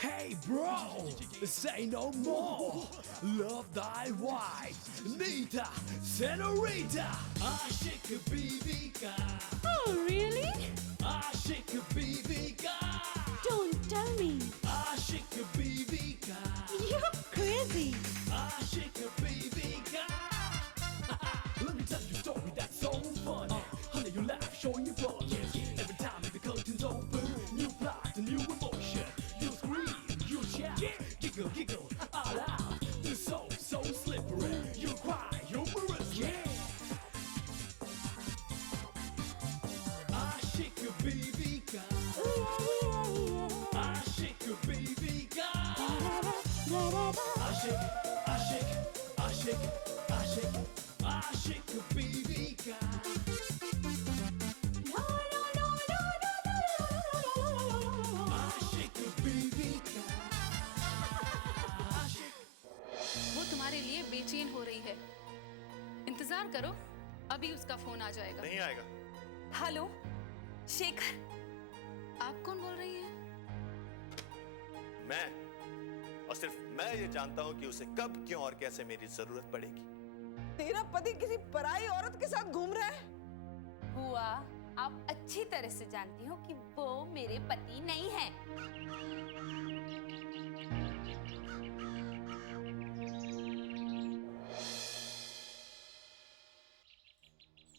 Hey bro, say no more. Love thy wife, Nita, Senorita. Aşık BBK. Oh, really? Aşık BBK. Don't tell me. Aşık BBK. You're crazy. Aşık BBK. Let me tell you a story that's so funny. Honey, you laugh, showing your fun. Every time the curtains open, new plot, a new emotion. You scream, you shout, giggle, giggle, all out. The soul so slippery. You cry, humorously. Aşık BBK. Aşık BBK. Aşık, aşık, aşık, aşık, aşık BBK. Aşık BBK. Aşık. वो तुम्हारे लिए बेचैन हो रही है। इंतजार करो, अभी उसका फोन आ जाएगा। नहीं आएगा। हेलो, शेखर। आप कौन बोल रही हैं? मैं, और सिर्फ मैं ये जानता हूँ कि उसे कब, क्यों और कैसे मेरी जरूरत पड़ेगी। तेरा पति किसी पराई औरत के साथ घूम रहा है। बुआ, आप अच्छी तरह से जानती हो कि वो मेरे पति नहीं है।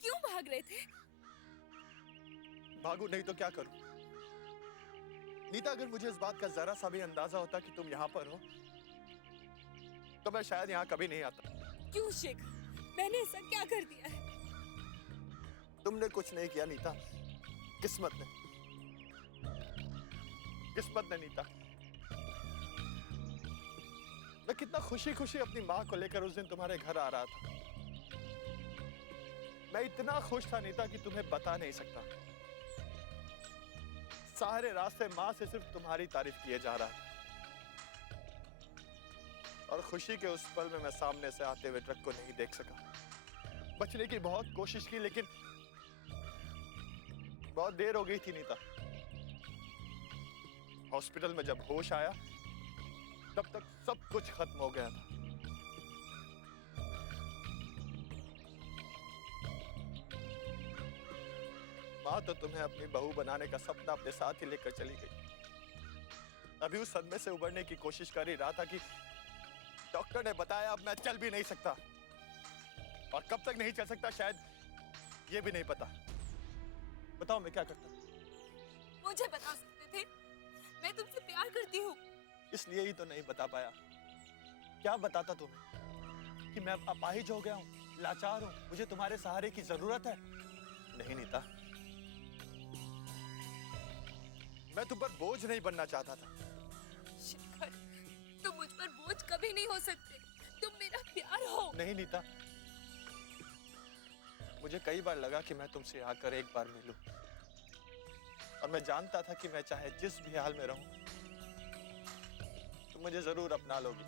क्यों भाग रहे थे? भागू नहीं तो क्या करूं? नीता, अगर मुझे इस बात का जरा सा भी अंदाजा होता कि तुम यहाँ पर हो, तो मैं शायद यहाँ कभी नहीं आता। क्यों शेखर? मैंने ऐसा क्या कर दिया है? तुमने कुछ नहीं किया नीता, किस्मत ने। किस्मत ने नीता। मैं कितना खुशी खुशी अपनी माँ को लेकर उस दिन तुम्हारे घर आ रहा था। मैं इतना खुश था नीता कि तुम्हें बता नहीं सकता। सारे रास्ते माँ से सिर्फ तुम्हारी तारीफ किए जा रहा था। और खुशी के उस पल में मैं सामने से आते हुए ट्रक को नहीं देख सका। बचने की बहुत कोशिश की, लेकिन बहुत देर हो गई थी नीता। हॉस्पिटल में जब होश आया, तब तक सब कुछ खत्म हो गया था। माँ तो तुम्हें अपनी बहू बनाने का सपना अपने साथ ही लेकर चली गई। अभी उस सदमे से उबरने की कोशिश कर ही रहा था कि डॉक्टर ने बताया अब मैं चल भी नहीं सकता, और कब तक नहीं चल सकता शायद ये भी नहीं पता। बताओ मैं क्या करता? मुझे बता सकते थे, मैं तुमसे प्यार करती हूँ। इसलिए ही तो नहीं बता पाया। क्या बताता तुम्हें कि मैं अब अपाहिज हो गया हूँ, लाचार हूँ, मुझे तुम्हारे सहारे की जरूरत है? नहीं नीता, मैं तुम पर बोझ नहीं बनना चाहता था। शेखर, तुम मुझ पर बोझ कभी नहीं हो सकते। तुम मेरा प्यार हो। नहीं नीता, मुझे कई बार लगा कि मैं तुमसे आकर एक बार मिलूं, और मैं जानता था कि मैं चाहे जिस भी हाल में रहूं, तुम मुझे जरूर अपना लोगी।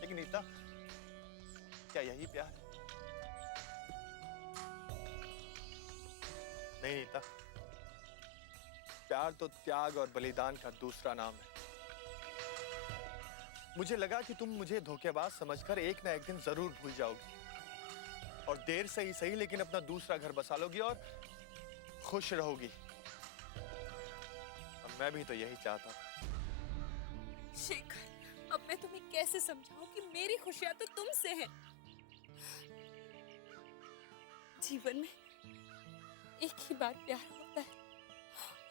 लेकिन नीता, क्या यही प्यार है? नहीं नीता, प्यार तो त्याग और बलिदान का दूसरा नाम है। मुझे लगा कि तुम मुझे धोखेबाज समझकर एक ना एक दिन जरूर भूल जाओगी, और देर से ही सही लेकिन अपना दूसरा घर बसा लोगी और खुश रहोगी। अब मैं भी तो यही चाहता हूं। शेखर, अब मैं तुम्हें कैसे समझाऊं कि मेरी खुशियां तो तुमसे हैं। जीवन में एक ही बार प्यार होता है,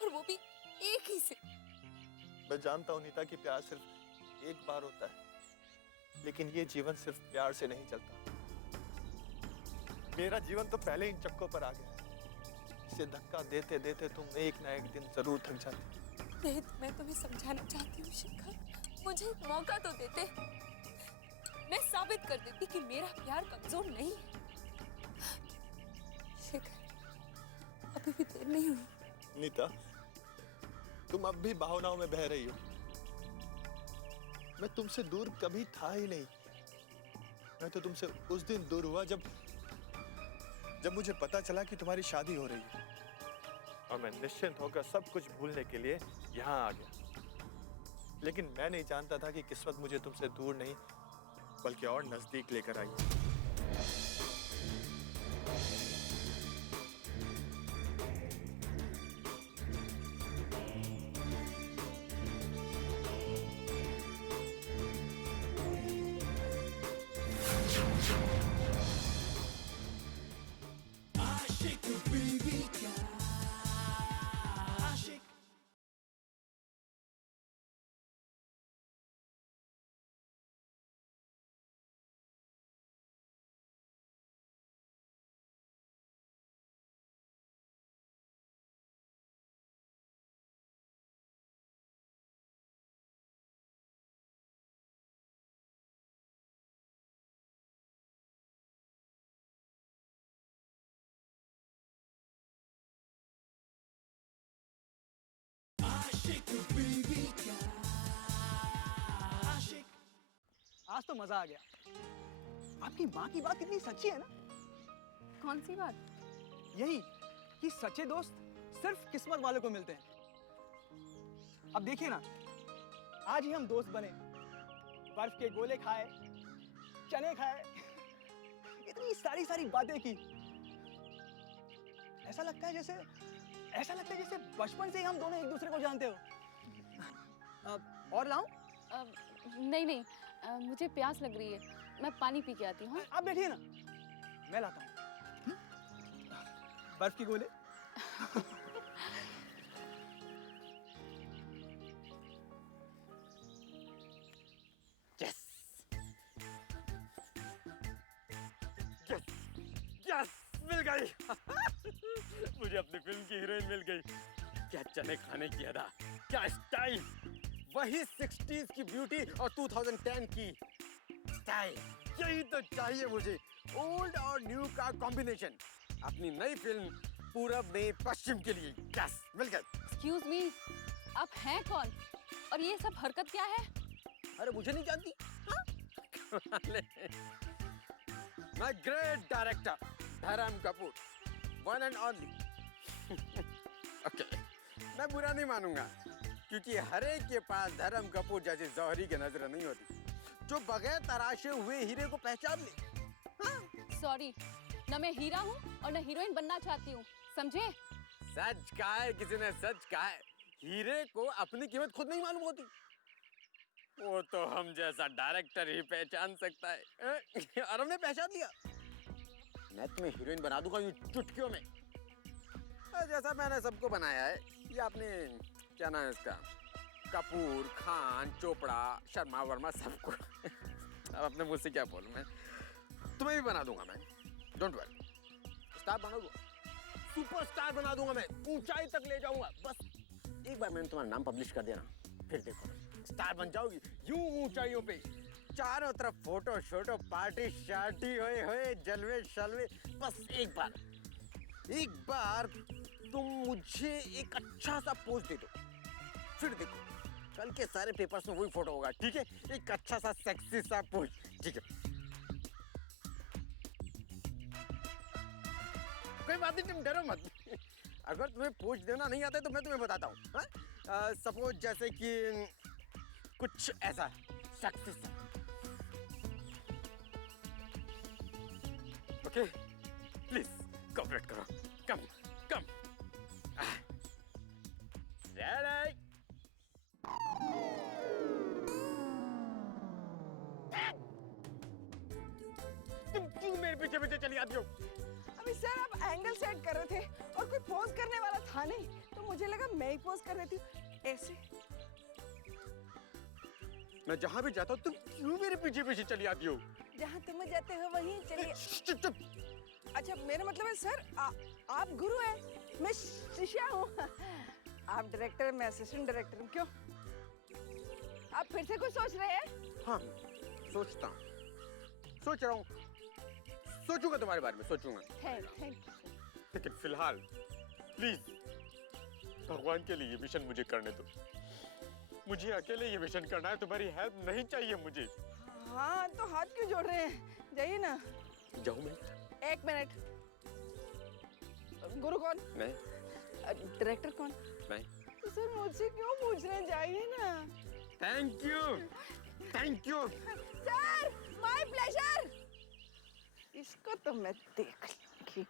और वो भी एक ही से। मैं जानता हूं नीता कि प्यार सिर्फ एक बार होता है, लेकिन ये जीवन सिर्फ प्यार से नहीं चलता। मेरा जीवन तो पहले इन चक्कों पर आ गया। इसे धक्का देते देते तुम एक ना एक दिन जरूर थक जाते। मैं तुम्हें समझाना चाहती हूँ शेखर, मुझे एक मौका तो देते। मैं साबित कर देती कि मेरा प्यार कमजोर नहीं है। शेखर, अभी भी देर नहीं हुई। नीता, तुम अब भी भावनाओं में बह रही हो। मैं तुमसे दूर कभी था ही नहीं। मैं तो तुमसे उस दिन दूर हुआ जब मुझे पता चला कि तुम्हारी शादी हो रही है, और मैं निश्चिंत होकर सब कुछ भूलने के लिए यहाँ आ गया। लेकिन मैं नहीं जानता था कि किस्मत मुझे तुमसे दूर नहीं बल्कि और नजदीक लेकर आई। आशिक बीवी का आशिक। आशिक बीवी का आशिक। आज तो मजा आ गया। आपकी माँ की बात कितनी सच्ची है ना। कौन सी बात? यही कि सच्चे दोस्त सिर्फ किस्मत वालों को मिलते हैं। अब देखिए ना, आज ही हम दोस्त बने, बर्फ के गोले खाए, चने खाए, इतनी सारी बातें की। ऐसा लगता है जैसे बचपन से ही हम दोनों एक दूसरे को जानते हो। और लाऊं? नहीं, मुझे प्यास लग रही है, मैं पानी पी के आती हूँ। आप बैठिए ना, मैं लाता हूँ। बर्फ के गोले। यस यस मिल गई। मुझे अपनी फिल्म की हीरोइन मिल गई। क्या चने खाने की अदा, क्या स्टाइल, वही 60s की ब्यूटी और 2010 की स्टाइल। यही तो चाहिए मुझे, ओल्ड और न्यू का कॉम्बिनेशन अपनी नई फिल्म पूरब में पश्चिम के लिए। यस मिल गई। एक्सक्यूज मी, आप हैं कौन और ये सब हरकत क्या है? अरे मुझे नहीं जानती? हाँ? मैं ग्रेट डायरेक्टर धर्म Kapoor, one and only. Okay, मैं बुरा नहीं मानूंगा क्योंकि हर एक के पास धर्म कपूर जैसी जौहरी की नजर नहीं होती जो बगैर तराशे हुए हीरे को पहचान ले। हाँ? सॉरी, न मैं हीरा हूँ और न हीरोइन बनना चाहती हूँ, समझे? सच कहा है किसी ने, सच कहा है। हीरे को अपनी कीमत खुद नहीं मालूम होती। वो तो हम जैसा डायरेक्टर ही पहचान सकता है। और हमने पहचान लिया। मैं तुम्हें हीरोइन बना दूंगा यूं चुटकियों में, जैसा मैंने सबको बनाया है। ये आपने क्या नाम है इसका, कपूर, खान, चोपड़ा, शर्मा वर्मा, सबको। अब अपने मुझ से क्या बोलूं मैं, तुम्हें भी बना दूंगा मैं। डोंट वरी, स्टार बना दूंगा, सुपरस्टार बना दूंगा मैं, ऊंचाई तक ले जाऊंगा। बस एक बार मैंने तुम्हारा नाम पब्लिश कर देना, फिर देखो स्टार बन जाओगी यूं ऊंचाइयों पे। चारों तरफ फोटो शोटो, पार्टी शार्टी, होए जलवे शलवे। बस एक बार तुम मुझे एक अच्छा सा पोज दे दो, फिर देखो कल के सारे पेपर्स में वही फोटो होगा। ठीक है, एक अच्छा सा सेक्सी सा पोज। ठीक है, कोई बात नहीं, तुम डरो मत। अगर तुम्हें पोज देना नहीं आता है तो मैं तुम्हें बताता हूँ। सपोज जैसे कि कुछ ऐसा सेक्सी सा। ओके, प्लीज कोऑपरेट करो। कम रेडी। तुम क्यों मेरे पीछे चली आती हो? अभी सर आप एंगल सेट कर रहे थे और कोई पोज करने वाला था नहीं, तो मुझे लगा मैं ही पोज कर रही थी ऐसे। मैं जहां भी जाता हूँ तुम क्यों मेरे पीछे चली आती हो? जहाँ तुम जाते हो वहीं चलिए। चुप। अच्छा, मेरा मतलब है सर आप गुरु हैं, मैं शिष्या हूँ। आप डायरेक्टर, मैं असिस्टेंट डायरेक्टर हूँ। क्यों, आप फिर से कुछ सोच रहे हैं? हाँ, सोचता हूँ, सोच रहा हूँ, सोचूंगा तुम्हारे बारे में, सोचूंगा। Thank you. लेकिन फिलहाल प्लीज भगवान के लिए ये मिशन मुझे करने दो। मुझे अकेले ये मिशन करना है, तुम्हारी हेल्प नहीं चाहिए मुझे। हाँ, तो हाथ क्यों जोड़ रहे हैं, जाइए ना। जाऊँ मैं? एक मिनट, गुरु कौन? मैं। डायरेक्टर कौन? मैं। तो सर मुझसे क्यों पूछ रहे हैं, जाइए ना। Thank you, thank you. Sir, my pleasure. इसको तो मैं देख लूंगी,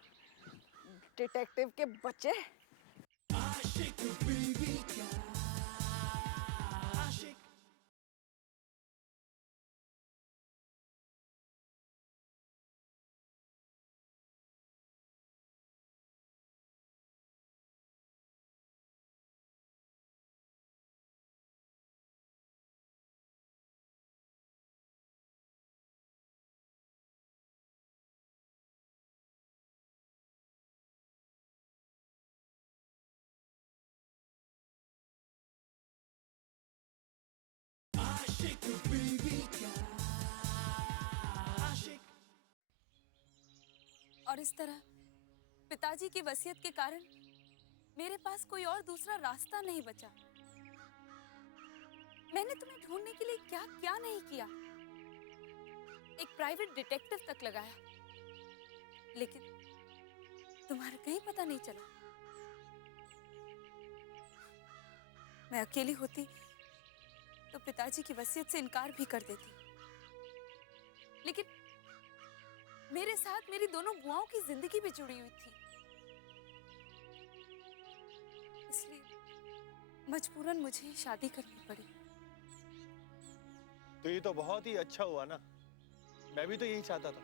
डिटेक्टिव के बच्चे। आशिक बीवी का आशिक। आशिक बीवी का आशिक। और इस तरह पिताजी की वसीयत के कारण मेरे पास कोई और दूसरा रास्ता नहीं बचा। मैंने तुम्हें ढूंढने के लिए क्या क्या नहीं किया। एक प्राइवेट डिटेक्टिव तक लगाया, लेकिन तुम्हारा कहीं पता नहीं चला। मैं अकेली होती तो पिताजी की वसीयत से इनकार भी कर देती, लेकिन मेरे साथ मेरी दोनों बुआओं की जिंदगी भी जुड़ी हुई थी। इसलिए मजबूरन मुझे ही शादी करनी पड़ी। तो ये तो बहुत ही अच्छा हुआ ना, मैं भी तो यही चाहता था।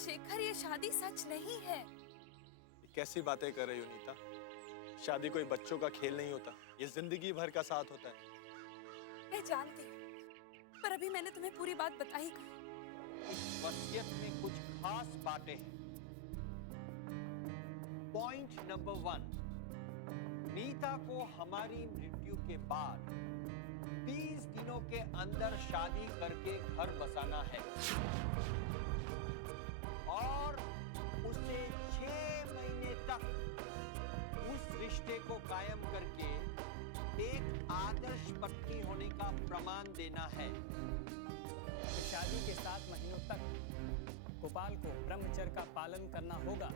शेखर, ये शादी सच नहीं है। कैसी बातें कर रही हो नीता? शादी कोई बच्चों का खेल नहीं होता, ये जिंदगी भर का साथ होता है। मैं जानती हूँ, पर अभी मैंने तुम्हें पूरी बात बता ही कही। इस वसीयत में कुछ खास बातें हैं। पॉइंट नंबर 1, नीता को हमारी मृत्यु के बाद 30 दिनों के अंदर शादी करके घर बसाना है और उसे 6 महीने तक उस रिश्ते को कायम करके एक आदर्श पत्नी होने का प्रमाण देना है। शादी के 7 महीनों तक गोपाल को ब्रह्मचर्य का पालन करना होगा।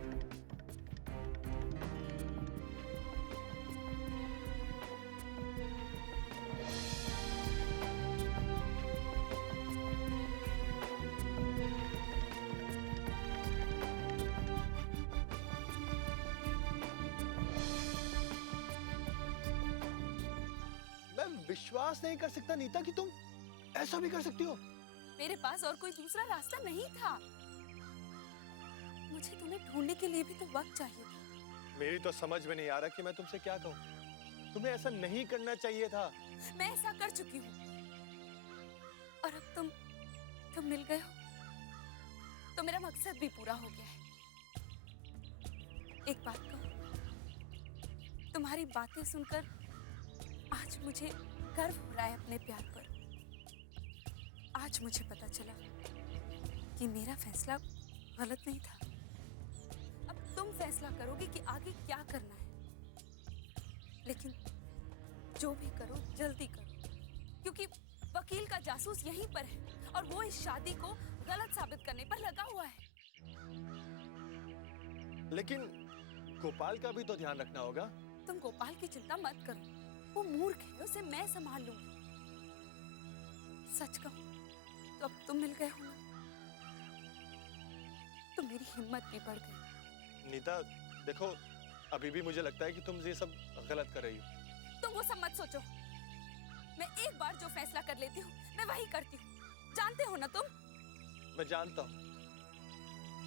मैं विश्वास नहीं कर सकता नीता कि तुम ऐसा भी कर सकती हो। मेरे पास और कोई दूसरा रास्ता नहीं था। मुझे तुम्हें ढूंढने के लिए भी तो वक्त चाहिए था। मेरी तो समझ में नहीं आ रहा कि मैं तुमसे क्या कहूँ। तुम्हें ऐसा नहीं करना चाहिए था। मैं ऐसा कर चुकी हूँ, और अब तुम मिल गए हो, तो मेरा मकसद भी पूरा हो गया है। एक बात कहूँ, तुम्हारी बातें सुनकर आज मुझे गर्व हो रहा है अपने प्यार पर। आज मुझे पता चला कि मेरा फैसला गलत नहीं था। अब तुम फैसला करोगे कि आगे क्या करना है, लेकिन जो भी करो जल्दी करो, क्योंकि वकील का जासूस यहीं पर है और वो इस शादी को गलत साबित करने पर लगा हुआ है। लेकिन गोपाल का भी तो ध्यान रखना होगा। तुम गोपाल की चिंता मत करो, वो मूर्ख है, उसे मैं संभाल लूंगी। सच कहूं तो अब तुम मिल गए हो ना, तो मेरी हिम्मत भी बढ़ गई। नीता देखो, अभी भी मुझे लगता है कि तुम ये सब गलत कर रही हो। तुम वो सब मत सोचो। मैं एक बार जो फैसला कर लेती हूँ मैं वही करती हूँ, जानते हो ना तुम। मैं जानता हूँ,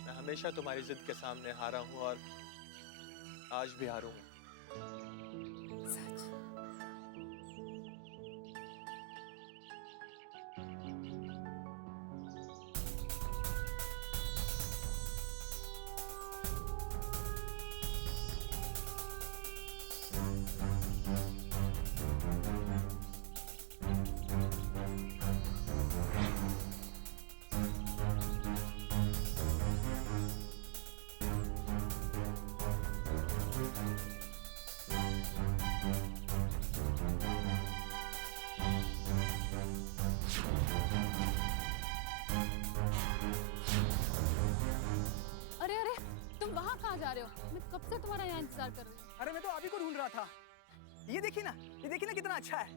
मैं हमेशा तुम्हारी जिद के सामने हारा हूँ और आज भी हारूंगा। सच। अरे अरे, तुम वहाँ कहाँ जा रहे हो? मैं कब से तुम्हारा यहाँ इंतजार कर रही हूँ। अरे मैं तो अभी को ढूंढ रहा था। ये देखिए ना कितना अच्छा है।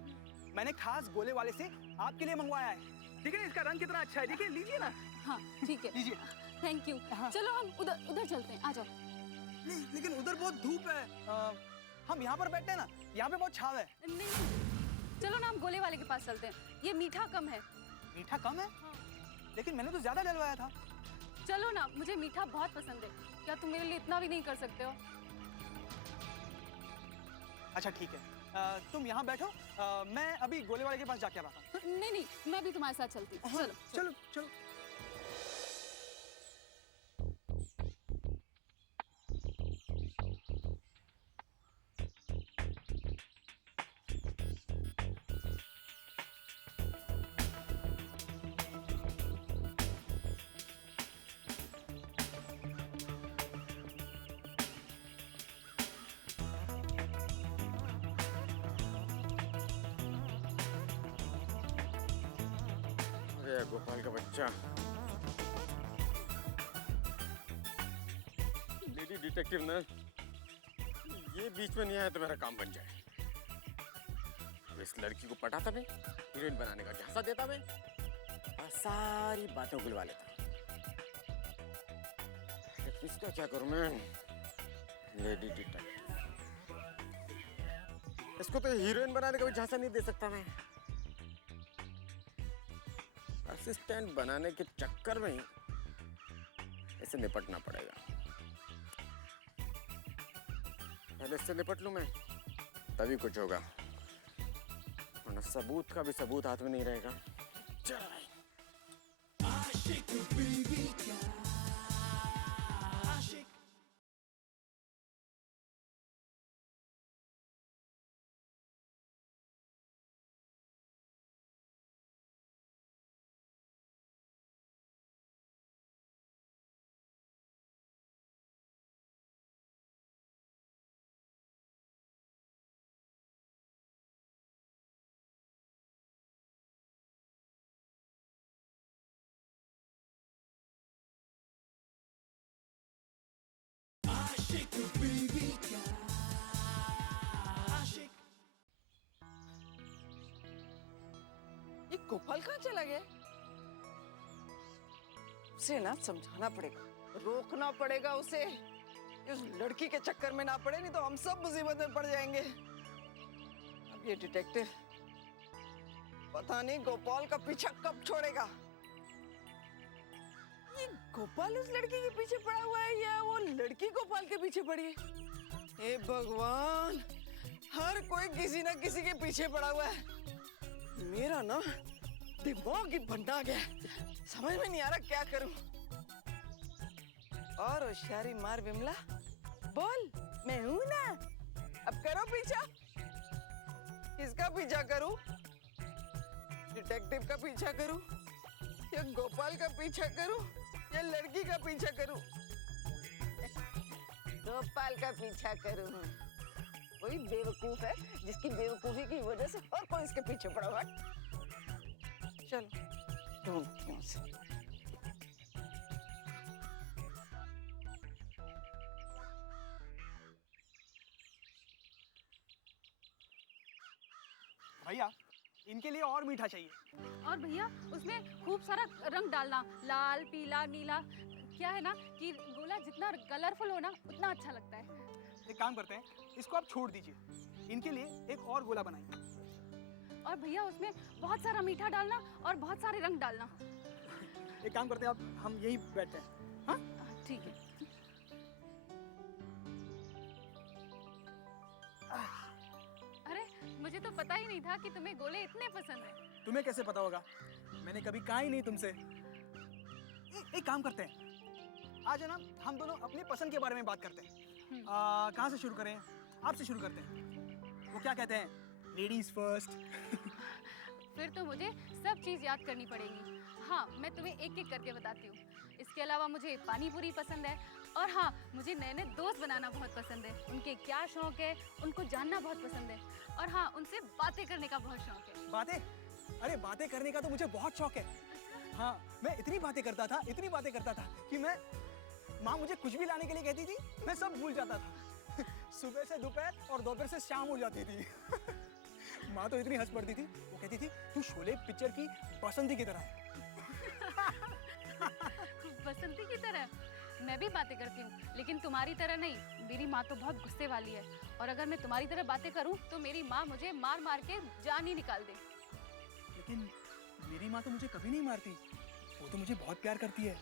मैंने खास गोले वाले से आपके लिए मंगवाया है। ठीक है, इसका रंग कितना अच्छा है, देखिए, लीजिए ना। हाँ ठीक है, लीजिए। Thank you. हाँ। चलो हम उधर उधर चलते हैं, आ जाओ। नहीं, लेकिन उधर बहुत धूप है। हम यहाँ पर बैठते हैं ना, यहाँ पे बहुत छाव है। नहीं, चलो ना हम गोले वाले के पास चलते हैं, ये मीठा कम है। मीठा कम है? लेकिन मैंने तो ज्यादा डलवाया था। चलो ना, मुझे मीठा बहुत पसंद है। क्या तुम मेरे लिए इतना भी नहीं कर सकते हो? अच्छा ठीक है, तुम यहाँ बैठो, मैं अभी गोले वाले के पास जाके आता हूँ। नहीं नहीं, मैं भी तुम्हारे साथ चलती हूँ। चलो चलो चलो। अरे गोपाल का बच्चा, लेडी डिटेक्टिव ना, ये बीच में नहीं आया तो मेरा काम बन जाए। तो इस लड़की को पटाता मैं, हीरोइन बनाने का झांसा देता मैं, और सारी बातें उगलवा लेता। लेकिन इसका क्या करूं मैं? लेडी डिटेक्टिव, इसको तो हीरोइन बनाने का भी झांसा नहीं दे सकता मैं। असिस्टेंट बनाने के चक्कर में ही इसे निपटना पड़ेगा। पहले इससे निपट लूं मैं, तभी कुछ होगा, वरना सबूत का भी सबूत हाथ में नहीं रहेगा। चल आशिक बीवी का आशिक। आशिक बीवी का आशिक। ये गोपाल कहाँ चला गया? उसे ना समझाना पड़ेगा, रोकना पड़ेगा उसे, उस लड़की के चक्कर में ना पड़े, नहीं तो हम सब मुसीबत में पड़ जाएंगे। अब ये डिटेक्टिव पता नहीं गोपाल का पीछा कब छोड़ेगा। ये गोपाल उस लड़की के पीछे पड़ा हुआ है या वो लड़की गोपाल के पीछे पड़ी है? हे भगवान, हर कोई किसी ना किसी के पीछे पड़ा हुआ है। मेरा ना दिमाग ही भंडा गया, समझ में नहीं आ रहा क्या करूं। और होशियारी मार विमला, बोल, मैं हूं ना। अब करो पीछा। किसका पीछा करूं? डिटेक्टिव का पीछा करूं या गोपाल का पीछा करूं या लड़की का पीछा करूं? गोपाल का पीछा करूं। कोई बेवकूफ है जिसकी बेवकूफी की वजह से और कोई इसके पीछे पड़ा हुआ है। चलो ढूंढती हूं उसे। भैया, इनके लिए और मीठा चाहिए। और भैया उसमें खूब सारा रंग डालना, लाल पीला नीला। क्या है ना कि गोला जितना कलरफुल हो ना उतना अच्छा लगता है। एक काम करते हैं, इसको आप छोड़ दीजिए, इनके लिए एक और गोला बनाइए। और भैया उसमें बहुत सारा मीठा डालना और बहुत सारे रंग डालना। एक काम करते हैं, अब हम यहीं बैठते हैं। हाँ ठीक है। अरे मुझे तो पता ही नहीं था कि तुम्हें गोले इतने पसंद हैं। तुम्हें कैसे पता होगा? मैंने कभी कहा ही नहीं तुमसे। एक काम करते हैं, आज है ना हम दोनों अपनी पसंद के बारे में बात करते हैं। कहाँ से शुरू करें? आपसे शुरू करते हैं। वो क्या कहते हैं, लेडीज फर्स्ट। फिर तो मुझे सब चीज़ याद करनी पड़ेगी। हाँ, मैं तुम्हें एक एक करके बताती हूँ। इसके अलावा मुझे पानी पूरी पसंद है, और हाँ, मुझे नए नए दोस्त बनाना बहुत पसंद है। उनके क्या शौक है उनको जानना बहुत पसंद है, और हाँ, उनसे बातें करने का बहुत शौक है। बातें? अरे बातें करने का तो मुझे बहुत शौक है। हाँ, मैं इतनी बातें करता था कि मैं, माँ मुझे कुछ भी लाने के लिए कहती थी, मैं सब भूल जाता था। सुबह से दोपहर और दोपहर से शाम हो जाती थी। माँ तो इतनी हंस पड़ती थी, वो कहती थी तू शोले पिक्चर की बसंती की तरह है। बसंती की तरह मैं भी बातें करती हूँ, लेकिन तुम्हारी तरह नहीं। मेरी माँ तो बहुत गुस्से वाली है, और अगर मैं तुम्हारी तरह बातें करूँ तो मेरी माँ मुझे मार मार के जान ही निकाल दे। लेकिन मेरी माँ तो मुझे कभी नहीं मारती, वो तो मुझे बहुत प्यार करती है।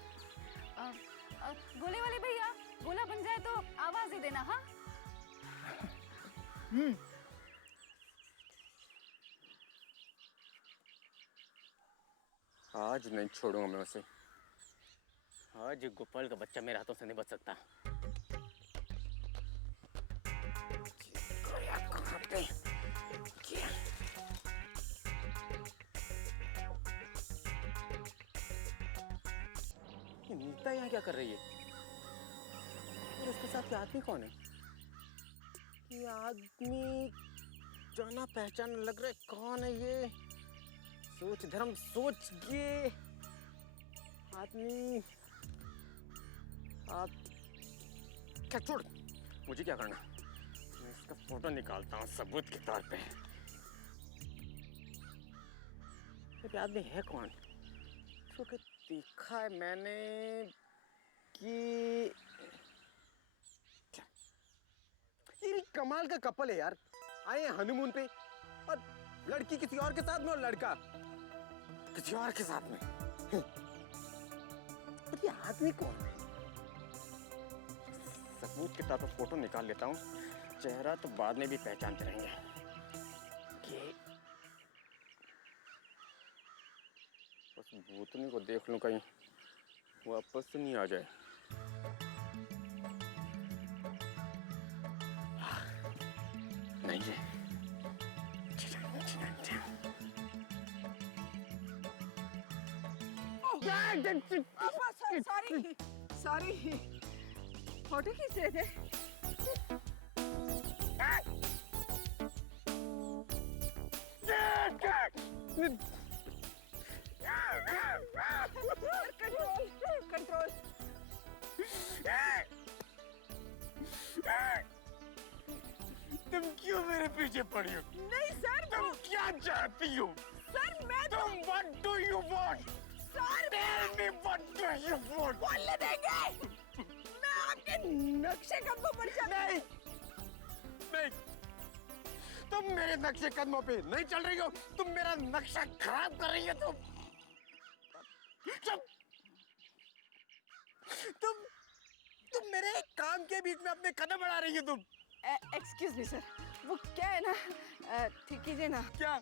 गोले वाले भैया, गोला बन जाए तो आवाज दे देना। हाँ आज नहीं छोड़ूंगा मैं उसे। आज गोपाल का बच्चा मेरे हाथों से नहीं बच सकता। गया कहाँ पे? गया। ये नीता यहाँ क्या कर रही है? और इसके साथ ये आदमी कौन है? ये आदमी जाना पहचान लग रहा है। कौन है ये? सोच धर्म सोच। ये आदमी आप क्या? छोड़, मुझे क्या करना? मैं इसका फोटो निकालता हूँ सबूत के तौर पे। ये आदमी है कौन? इसको क्या देखा है मैंने कि ये कमाल का कपल है यार। आए हैं हनीमून पे और लड़की किसी और के साथ में और लड़का किसी और के साथ में। तो ये आदमी कौन है? सबूत के तौर पर फोटो निकाल लेता हूँ, चेहरा तो बाद में भी पहचानते रहेंगे। ये बस भूतनी को देख लूं कहीं वापस नहीं आ जाए। नहीं है। सॉरी सॉरी, फोटो खींच रहे थे। Control control. तुम क्यों मेरे पीछे पड़ी हो? नहीं सर, तुम क्या चाहती हो? सर मैं तुम what do you want? Sir Tell me what do you want? बोलने देंगे? मैं आपके नक्शे कदमों पर चल। नहीं, नहीं, तुम मेरे नक्शे कदमों पे नहीं चल रही हो। तुम मेरा नक्शा खराब कर रही हो। तुम मेरे काम के बीच में अपने कदम बढ़ा रही हो। तुम एक्सक्यूज मी सर, वो क्या है ना, ठीक कीजिए ना। क्या?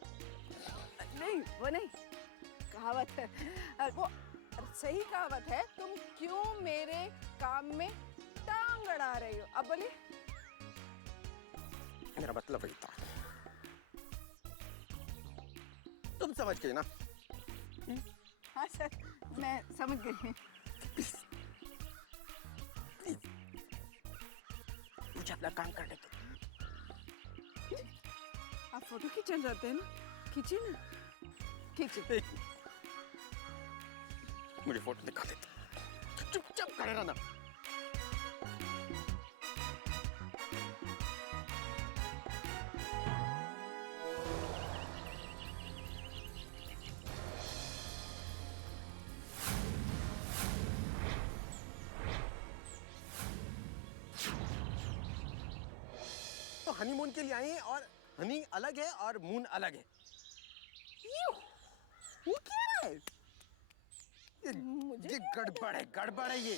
नहीं वो नहीं, कहावत है, वो सही कहावत है। तुम क्यों मेरे काम में टांग अड़ा रही हो? अब बोलिए। मेरा मतलब वही था। तुम समझ गई ना? हाँ सर, मैं समझ गई। मुझे अपना काम करने दो। आप फोटो खींचना चाहते हैं ना? खींचिए ना, खींचिए। मुझे फोटो दिखा देते। चुपचाप खड़े रहना। तो हनीमून के लिए आए हैं और हनी अलग है और मून अलग है। ये क्या है? ये गड़बड़ है, गड़बड़ है ये।